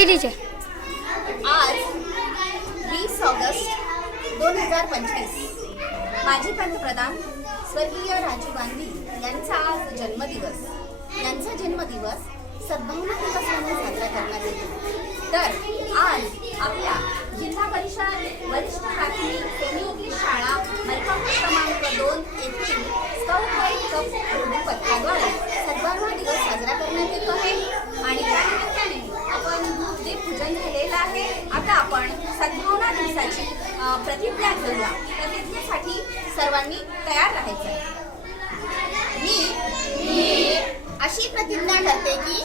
आज 20 ऑगस्ट 2025 माजी पंतप्रधान स्वर्गीय राजीव गांधी यांचा आज जन्मदिवस. यांचा जन्मदिवस सद्भावना दिवस म्हणून साजरा करण्यात येतो. तर आज आपल्या जिल्हा परिषद वरिष्ठ प्राथमिक सेमी इंग्लिश शाळा मलकापूर क्रमांक 2 येथील स्काउट गाईड कप रोडू पथकाद्वारे सद्भावना दिवस साजरा करण्यात येतो आहे आणि त्या निमित्ताने आपण दीप पूजन केलेलं आहे. आता आपण सद्भावना दिवसाची प्रतिज्ञा घेऊया. प्रतिज्ञेसाठी सर्वांनी तयार राहायचं. मी अशी प्रतिज्ञा करते की